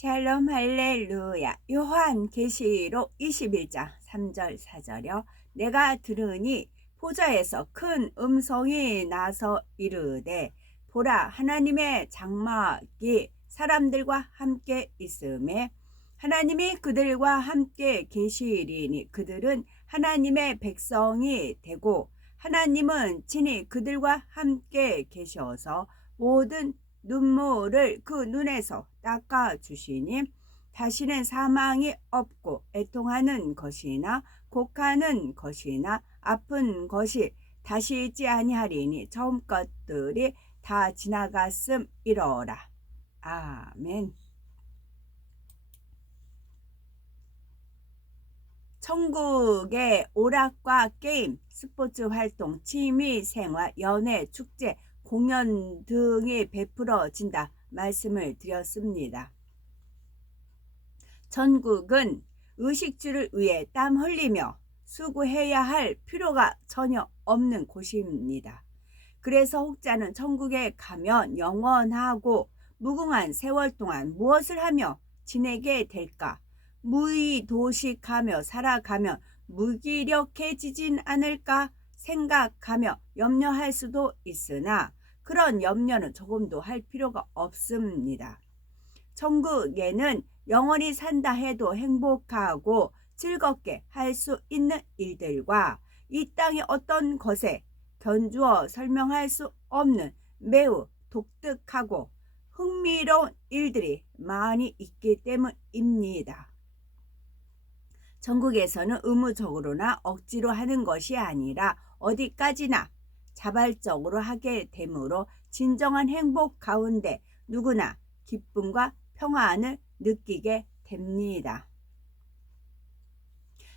샬롬 할렐루야. 요한계시록 21장 3절 4절여. 내가 들으니 보좌에서 큰 음성이 나서 이르되 보라, 하나님의 장막이 사람들과 함께 있음에 하나님이 그들과 함께 계시리니 그들은 하나님의 백성이 되고 하나님은 친히 그들과 함께 계셔서 모든 눈물을 그 눈에서 닦아주시니 다시는 사망이 없고 애통하는 것이나 곡하는 것이나 아픈 것이 다시 있지 아니하리니 처음 것들이 다 지나갔음이러라. 아멘. 천국의 오락과 게임, 스포츠 활동, 취미생활, 연애, 축제, 공연 등이 베풀어진다 말씀을 드렸습니다. 천국은 의식주를 위해 땀 흘리며 수고해야 할 필요가 전혀 없는 곳입니다. 그래서 혹자는 천국에 가면 영원하고 무궁한 세월 동안 무엇을 하며 지내게 될까? 무의도식하며 살아가면 무기력해지진 않을까 생각하며 염려할 수도 있으나 그런 염려는 조금도 할 필요가 없습니다. 천국에는 영원히 산다 해도 행복하고 즐겁게 할 수 있는 일들과 이 땅의 어떤 것에 견주어 설명할 수 없는 매우 독특하고 흥미로운 일들이 많이 있기 때문입니다. 천국에서는 의무적으로나 억지로 하는 것이 아니라 어디까지나 자발적으로 하게 되므로 진정한 행복 가운데 누구나 기쁨과 평안을 느끼게 됩니다.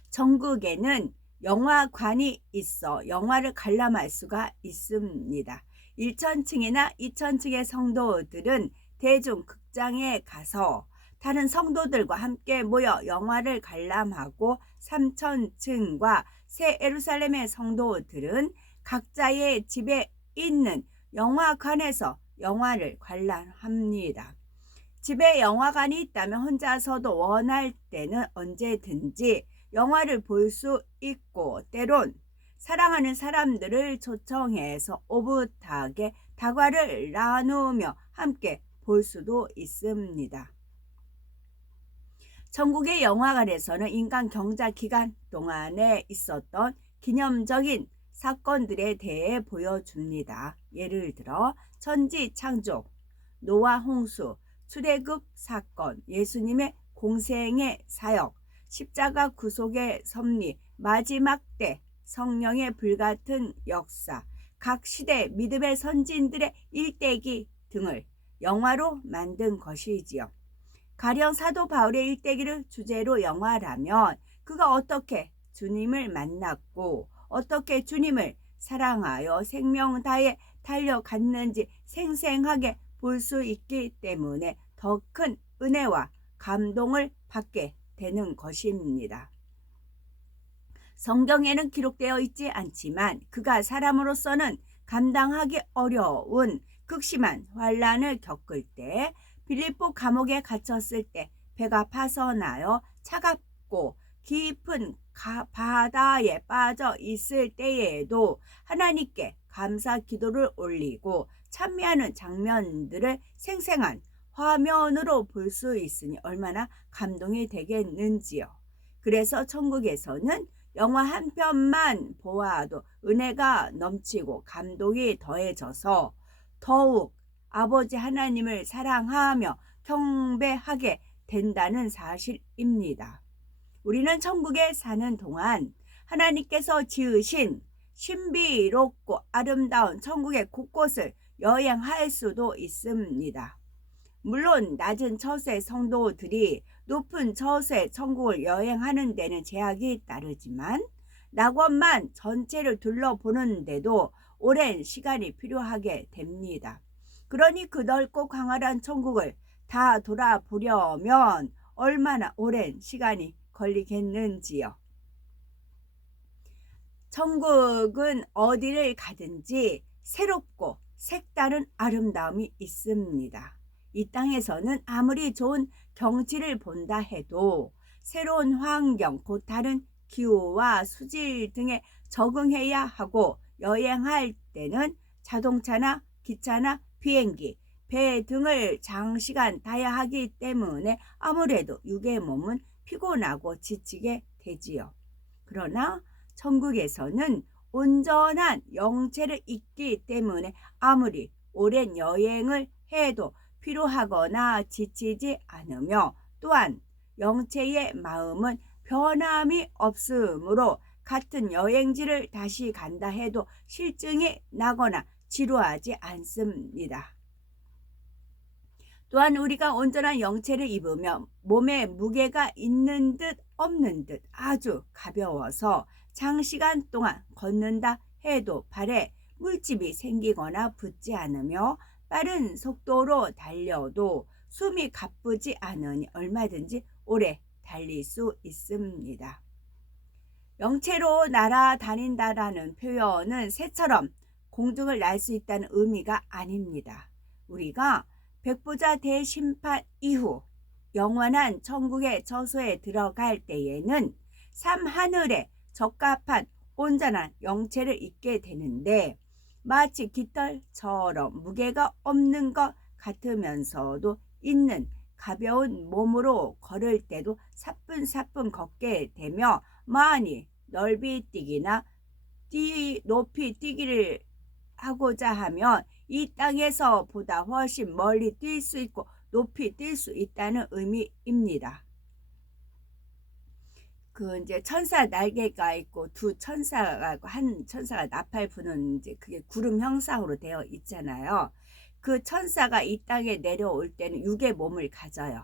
천국에는 영화관이 있어 영화를 관람할 수가 있습니다. 1천층이나 2천층의 성도들은 대중극장에 가서 다른 성도들과 함께 모여 영화를 관람하고 3천층과 새 예루살렘의 성도들은 각자의 집에 있는 영화관에서 영화를 관람합니다. 집에 영화관이 있다면 혼자서도 원할 때는 언제든지 영화를 볼 수 있고 때론 사랑하는 사람들을 초청해서 오붓하게 다과를 나누며 함께 볼 수도 있습니다. 천국의 영화관에서는 인간 경자 기간 동안에 있었던 기념적인 사건들에 대해 보여줍니다. 예를 들어 천지 창조, 노아 홍수, 출애굽 사건, 예수님의 공생의 사역, 십자가 구속의 섭리, 마지막 때 성령의 불같은 역사, 각 시대 믿음의 선진들의 일대기 등을 영화로 만든 것이지요. 가령 사도 바울의 일대기를 주제로 영화라면 그가 어떻게 주님을 만났고 어떻게 주님을 사랑하여 생명 다해 달려갔는지 생생하게 볼 수 있기 때문에 더 큰 은혜와 감동을 받게 되는 것입니다. 성경에는 기록되어 있지 않지만 그가 사람으로서는 감당하기 어려운 극심한 환난을 겪을 때, 빌립보 감옥에 갇혔을 때, 배가 파선하여 차갑고 깊은 바다에 빠져 있을 때에도 하나님께 감사 기도를 올리고 찬미하는 장면들을 생생한 화면으로 볼 수 있으니 얼마나 감동이 되겠는지요. 그래서 천국에서는 영화 한 편만 보아도 은혜가 넘치고 감동이 더해져서 더욱 아버지 하나님을 사랑하며 경배하게 된다는 사실입니다. 우리는 천국에 사는 동안 하나님께서 지으신 신비롭고 아름다운 천국의 곳곳을 여행할 수도 있습니다. 물론 낮은 처소의 성도들이 높은 처소의 천국을 여행하는 데는 제약이 따르지만 낙원만 전체를 둘러보는데도 오랜 시간이 필요하게 됩니다. 그러니 그 넓고 광활한 천국을 다 돌아보려면 얼마나 오랜 시간이 걸리겠는지요. 천국은 어디를 가든지 새롭고 색다른 아름다움이 있습니다. 이 땅에서는 아무리 좋은 경치를 본다 해도 새로운 환경, 곧 다른 기후와 수질 등에 적응해야 하고, 여행할 때는 자동차나 기차나 비행기, 배 등을 장시간 타야 하기 때문에 아무래도 육의 몸은 피곤하고 지치게 되지요. 그러나 천국에서는 온전한 영체를 있기 때문에 아무리 오랜 여행을 해도 피로하거나 지치지 않으며, 또한 영체의 마음은 변함이 없으므로 같은 여행지를 다시 간다 해도 실증이 나거나 지루하지 않습니다. 또한 우리가 온전한 영체를 입으며 몸에 무게가 있는 듯 없는 듯 아주 가벼워서 장시간 동안 걷는다 해도 발에 물집이 생기거나 붙지 않으며, 빠른 속도로 달려도 숨이 가쁘지 않으니 얼마든지 오래 달릴 수 있습니다. 영체로 날아다닌다라는 표현은 새처럼 공중을 날 수 있다는 의미가 아닙니다. 우리가 백보자 대심판 이후 영원한 천국의 저소에 들어갈 때에는 삼하늘에 적합한 온전한 영체를 입게 되는데, 마치 깃털처럼 무게가 없는 것 같으면서도 있는 가벼운 몸으로 걸을 때도 사뿐사뿐 걷게 되며, 많이 넓이 뛰기나 높이 뛰기를 하고자 하면 이 땅에서 보다 훨씬 멀리 뛸 수 있고 높이 뛸 수 있다는 의미입니다. 이제 천사 날개가 있고 두 천사가 있고 한 천사가 나팔 부는 이제 그게 구름 형상으로 되어 있잖아요. 그 천사가 이 땅에 내려올 때는 육의 몸을 가져요.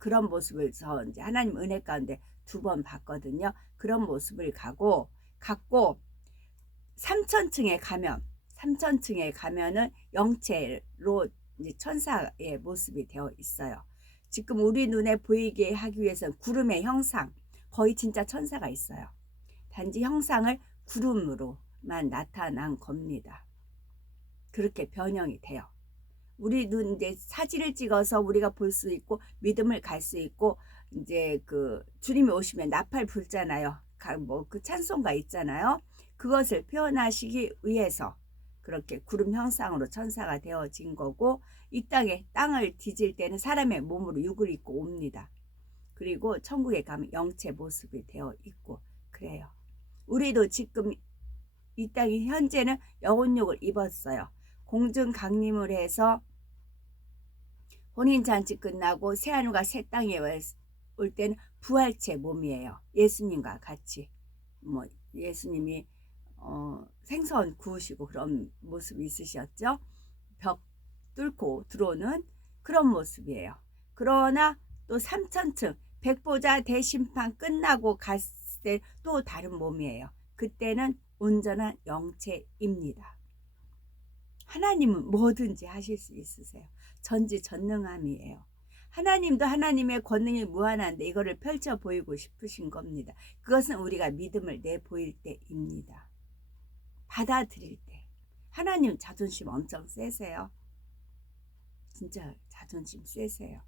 그런 모습을 저 이제 하나님 은혜 가운데 2번 봤거든요. 그런 모습을 갖고 3천층에 가면은 영체로 이제 천사의 모습이 되어 있어요. 지금 우리 눈에 보이게 하기 위해서는 구름의 형상, 거의 진짜 천사가 있어요. 단지 형상을 구름으로만 나타난 겁니다. 그렇게 변형이 돼요. 우리 눈 이제 사진을 찍어서 우리가 볼 수 있고 믿음을 갈 수 있고, 이제 주님이 오시면 나팔 불잖아요. 그 찬송가 있잖아요. 그것을 표현하시기 위해서 그렇게 구름 형상으로 천사가 되어진 거고, 이 땅을 뒤질 때는 사람의 몸으로 육을 입고 옵니다. 그리고 천국에 가면 영체 모습이 되어 있고 그래요. 우리도 지금 이 땅에 현재는 영혼육을 입었어요. 공중 강림을 해서 혼인잔치 끝나고 새하늘과 새 땅에 올 때는 부활체 몸이에요. 예수님과 같이 예수님이 생선 구우시고 그런 모습이 있으셨죠. 벽 뚫고 들어오는 그런 모습이에요. 그러나 또 3천층 백보자 대심판 끝나고 갔을 때 또 다른 몸이에요. 그때는 온전한 영체입니다. 하나님은 뭐든지 하실 수 있으세요. 전지전능함이에요. 하나님도 하나님의 권능이 무한한데 이거를 펼쳐 보이고 싶으신 겁니다. 그것은 우리가 믿음을 내보일 때입니다. 받아들일 때. 하나님 자존심 엄청 세세요. 진짜 자존심 세세요.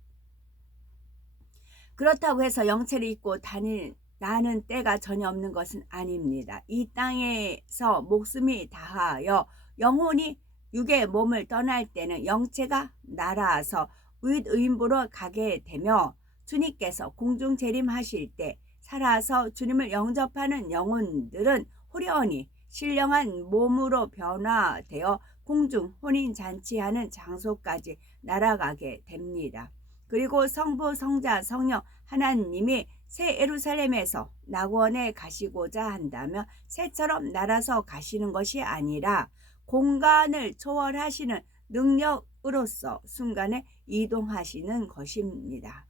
그렇다고 해서 영체를 입고 나는 때가 전혀 없는 것은 아닙니다. 이 땅에서 목숨이 다하여 영혼이 육의 몸을 떠날 때는 영체가 날아서 의인보로 가게 되며, 주님께서 공중 재림하실 때 살아서 주님을 영접하는 영혼들은 호련히 신령한 몸으로 변화되어 공중 혼인잔치하는 장소까지 날아가게 됩니다. 그리고 성부, 성자, 성령 하나님이 새 예루살렘에서 낙원에 가시고자 한다면 새처럼 날아서 가시는 것이 아니라 공간을 초월하시는 능력으로서 순간에 이동하시는 것입니다.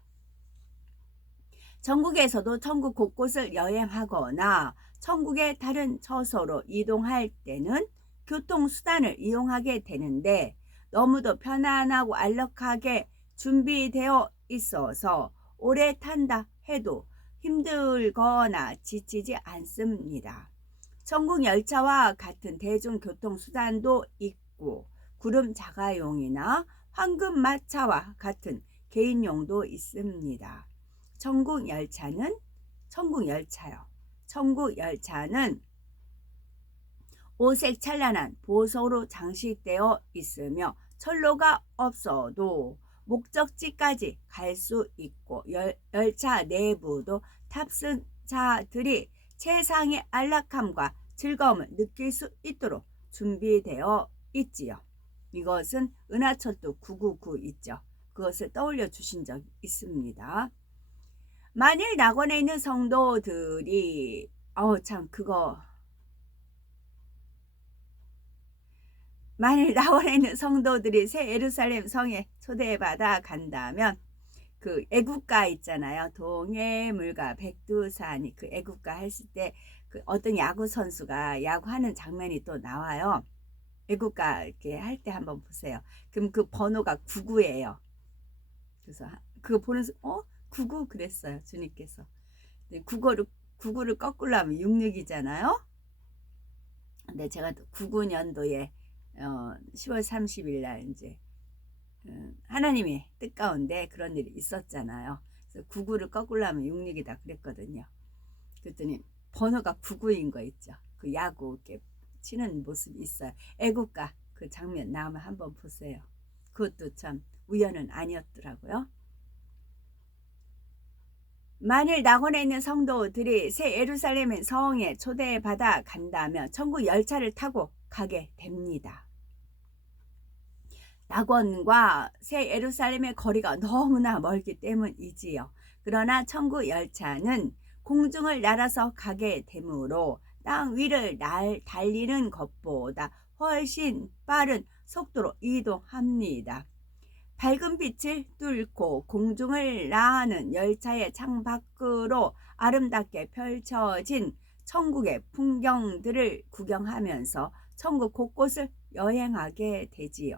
전국에서도 천국 곳곳을 여행하거나 천국의 다른 처소로 이동할 때는 교통수단을 이용하게 되는데, 너무도 편안하고 안락하게 준비되어 있어서 오래 탄다 해도 힘들거나 지치지 않습니다. 천국 열차와 같은 대중교통수단도 있고, 구름 자가용이나 황금마차와 같은 개인용도 있습니다. 천국열차는 천국열차요. 천국열차는 오색 찬란한 보석으로 장식되어 있으며 철로가 없어도 목적지까지 갈 수 있고 열차 내부도 탑승자들이 최상의 안락함과 즐거움을 느낄 수 있도록 준비되어 있지요. 이것은 은하철도 999 있죠. 그것을 떠올려 주신 적 있습니다. 만일 낙원에 있는 성도들이 만일 낙원에 있는 성도들이 새 예루살렘 성에 초대받아 간다면 그 애국가 있잖아요. 동해물과 백두산이 그 애국가 했을 때 그 어떤 야구 선수가 야구하는 장면이 또 나와요. 애국가 이렇게 할 때 한번 보세요. 그럼 그 번호가 99예요. 그래서 그거 보는 99 그랬어요. 주님께서. 99를 거꾸로 하면 66이잖아요. 근데 제가 99년도에 10월 30일 날 이제 하나님의 뜻 가운데 그런 일이 있었잖아요. 그래서 99를 거꾸로 하면 66이다 그랬거든요. 그랬더니 번호가 99인 거 있죠. 그 야구 이렇게 치는 모습이 있어요. 애국가 그 장면 나오면 한번 보세요. 그것도 참 우연은 아니었더라고요. 만일 낙원에 있는 성도들이 새 예루살렘 성에 초대받아 간다면 천국 열차를 타고 가게 됩니다. 낙원과 새 예루살렘의 거리가 너무나 멀기 때문이지요. 그러나 천국 열차는 공중을 날아서 가게 되므로 땅 위를 달리는 것보다 훨씬 빠른 속도로 이동합니다. 밝은 빛을 뚫고 공중을 나는 열차의 창밖으로 아름답게 펼쳐진 천국의 풍경들을 구경하면서 천국 곳곳을 여행하게 되지요.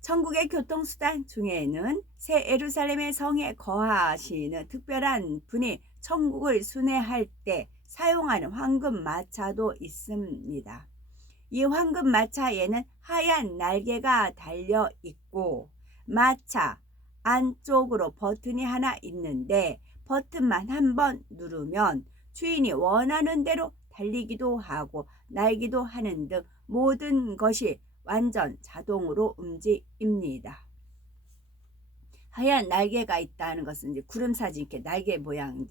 천국의 교통수단 중에는 새 예루살렘의 성에 거하시는 특별한 분이 천국을 순회할 때 사용하는 황금마차도 있습니다. 이 황금마차에는 하얀 날개가 달려 있고 마차 안쪽으로 버튼이 하나 있는데 버튼만 한번 누르면 주인이 원하는 대로 달리기도 하고 날기도 하는 등 모든 것이 완전 자동으로 움직입니다. 하얀 날개가 있다는 것은 이제 구름 사진 이렇게 날개 모양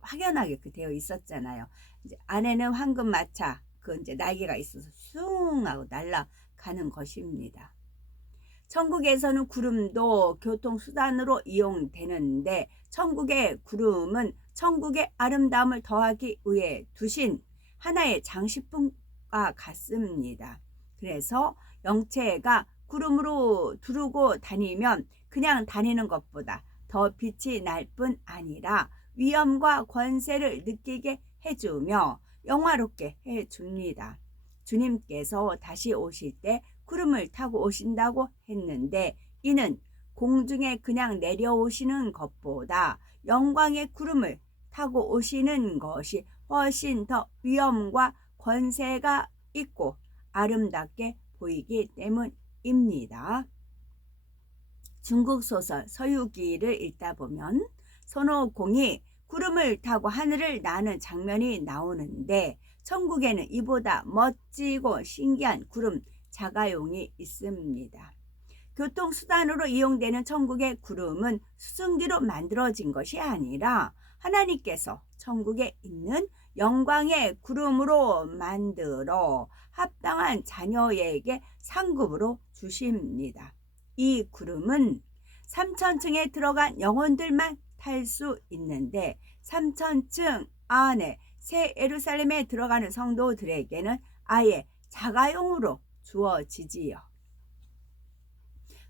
확연하게 되어 있었잖아요. 이제 안에는 황금마차 그 이제 날개가 있어서 숭 하고 날아가는 것입니다. 천국에서는 구름도 교통수단으로 이용되는데 천국의 구름은 천국의 아름다움을 더하기 위해 두신 하나의 장식품과 같습니다. 그래서 영체가 구름으로 두르고 다니면 그냥 다니는 것보다 더 빛이 날 뿐 아니라 위엄과 권세를 느끼게 해주며 영화롭게 해줍니다. 주님께서 다시 오실 때 구름을 타고 오신다고 했는데 이는 공중에 그냥 내려오시는 것보다 영광의 구름을 타고 오시는 것이 훨씬 더 위엄과 권세가 있고 아름답게 보이기 때문입니다. 중국 소설 서유기를 읽다 보면 손오공이 구름을 타고 하늘을 나는 장면이 나오는데 천국에는 이보다 멋지고 신기한 구름 자가용이 있습니다. 교통수단으로 이용되는 천국의 구름은 수증기로 만들어진 것이 아니라 하나님께서 천국에 있는 영광의 구름으로 만들어 합당한 자녀에게 상급으로 주십니다. 이 구름은 3천층에 들어간 영혼들만 탈 수 있는데 3천층 안에 새 예루살렘에 들어가는 성도들에게는 아예 자가용으로 주어지지요.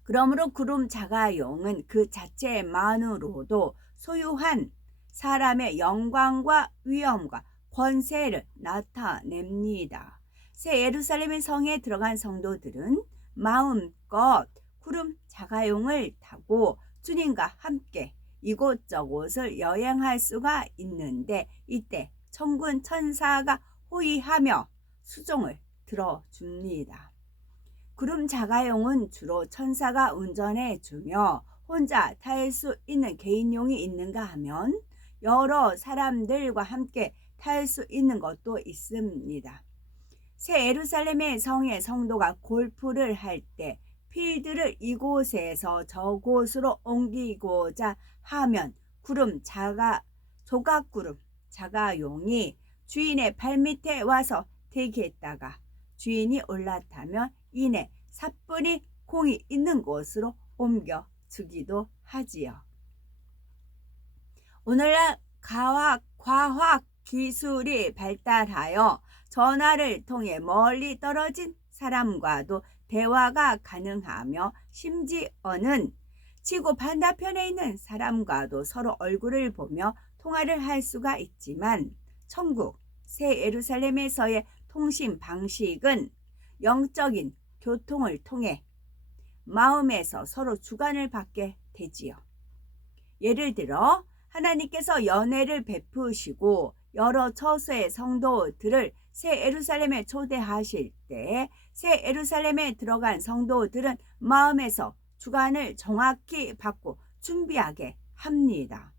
그러므로 구름 자가용은 그 자체만으로도 소유한 사람의 영광과 위엄과 권세를 나타냅니다. 새 예루살렘 성에 들어간 성도들은 마음껏 구름 자가용을 타고 주님과 함께 이곳저곳을 여행할 수가 있는데 이때 천군 천사가 호위하며 수종을 들어줍니다. 구름 자가용은 주로 천사가 운전해 주며 혼자 탈 수 있는 개인용이 있는가 하면 여러 사람들과 함께 탈 수 있는 것도 있습니다. 새 예루살렘의 성의 성도가 골프를 할 때 필드를 이곳에서 저곳으로 옮기고자 하면 조각구름 자가용이 주인의 발밑에 와서 대기했다가 주인이 올라타면 이내 사뿐히 공이 있는 곳으로 옮겨주기도 하지요. 오늘날 과학 기술이 발달하여 전화를 통해 멀리 떨어진 사람과도 대화가 가능하며 심지어는 지구 반대편에 있는 사람과도 서로 얼굴을 보며 통화를 할 수가 있지만 천국 새 예루살렘에서의 통신 방식은 영적인 교통을 통해 마음에서 서로 주관을 받게 되지요. 예를 들어 하나님께서 연회를 베푸시고 여러 처소의 성도들을 새 예루살렘에 초대하실 때 새 예루살렘에 들어간 성도들은 마음에서 주관을 정확히 받고 준비하게 합니다.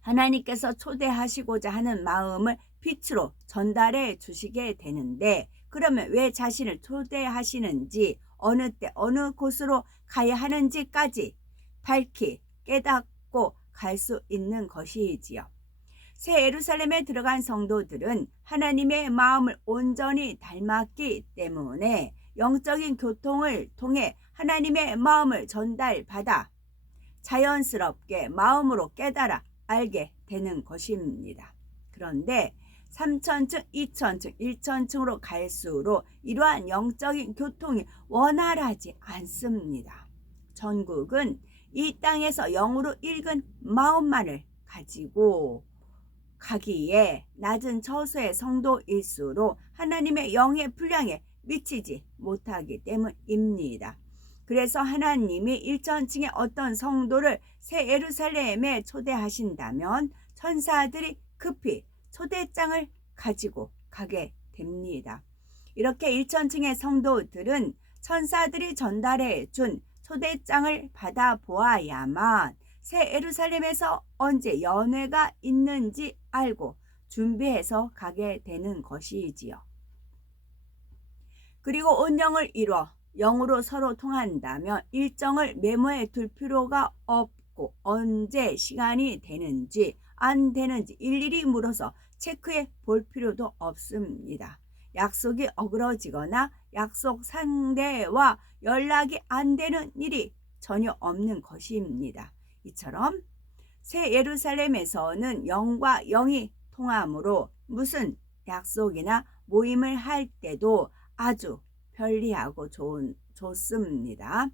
하나님께서 초대하시고자 하는 마음을 빛으로 전달해 주시게 되는데 그러면 왜 자신을 초대하시는지 어느 때 어느 곳으로 가야 하는지까지 밝히 깨닫고 갈 수 있는 것이지요. 새 예루살렘에 들어간 성도들은 하나님의 마음을 온전히 닮았기 때문에 영적인 교통을 통해 하나님의 마음을 전달받아 자연스럽게 마음으로 깨달아 알게 되는 것입니다. 그런데 3천층, 2천층, 1천층으로 갈수록 이러한 영적인 교통이 원활하지 않습니다. 천국은 이 땅에서 영으로 읽은 마음만을 가지고 가기에 낮은 처소의 성도일수록 하나님의 영의 분량에 미치지 못하기 때문입니다. 그래서 하나님이 1천층의 어떤 성도를 새 예루살렘에 초대하신다면 천사들이 급히 초대장을 가지고 가게 됩니다. 이렇게 1천층의 성도들은 천사들이 전달해 준 초대장을 받아 보아야만 새 예루살렘에서 언제 연회가 있는지 알고 준비해서 가게 되는 것이지요. 그리고 온 영을 이뤄 영으로 서로 통한다면 일정을 메모해 둘 필요가 없고 언제 시간이 되는지 안 되는지 일일이 물어서 체크해 볼 필요도 없습니다. 약속이 어그러지거나 약속 상대와 연락이 안 되는 일이 전혀 없는 것입니다. 이처럼 새 예루살렘에서는 영과 영이 통하므로 무슨 약속이나 모임을 할 때도 아주 편리하고 좋습니다.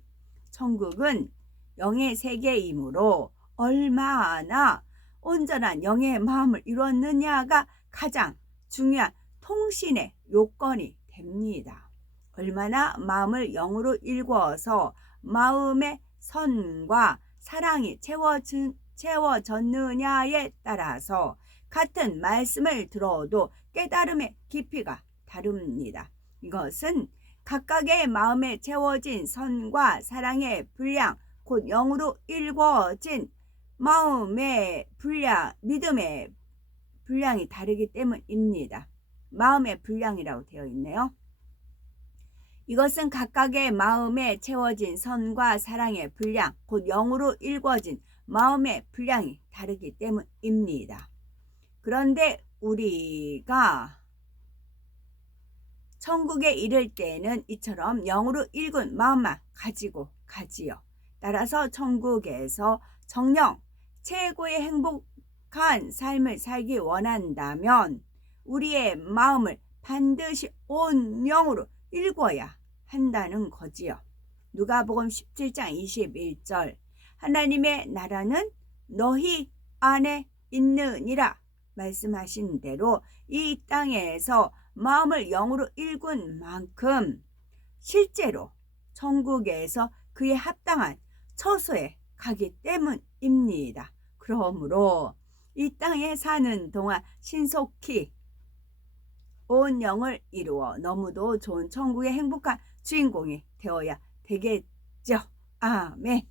천국은 영의 세계이므로 얼마나 온전한 영의 마음을 이뤘느냐가 가장 중요한 통신의 요건이 됩니다. 얼마나 마음을 영으로 읽어서 마음의 선과 사랑이 채워졌느냐에 따라서 같은 말씀을 들어도 깨달음의 깊이가 다릅니다. 이것은 각각의 마음에 채워진 선과 사랑의 분량, 곧 영으로 읽어진 마음의 분량, 믿음의 분량이 다르기 때문입니다. 마음의 분량이라고 되어 있네요. 이것은 각각의 마음에 채워진 선과 사랑의 분량, 곧 영으로 읽어진 마음의 분량이 다르기 때문입니다. 그런데 우리가 천국에 이를 때는 이처럼 영으로 읽은 마음만 가지고 가지요. 따라서 천국에서 정녕 최고의 행복한 삶을 살기 원한다면 우리의 마음을 반드시 온 영으로 읽어야 한다는 거지요. 누가복음 17장 21절 하나님의 나라는 너희 안에 있느니라 말씀하신 대로 이 땅에서 마음을 영으로 읽은 만큼 실제로 천국에서 그에 합당한 처소에 가기 때문입니다. 그러므로 이 땅에 사는 동안 신속히 온 영을 이루어 너무도 좋은 천국의 행복한 주인공이 되어야 되겠죠. 아멘.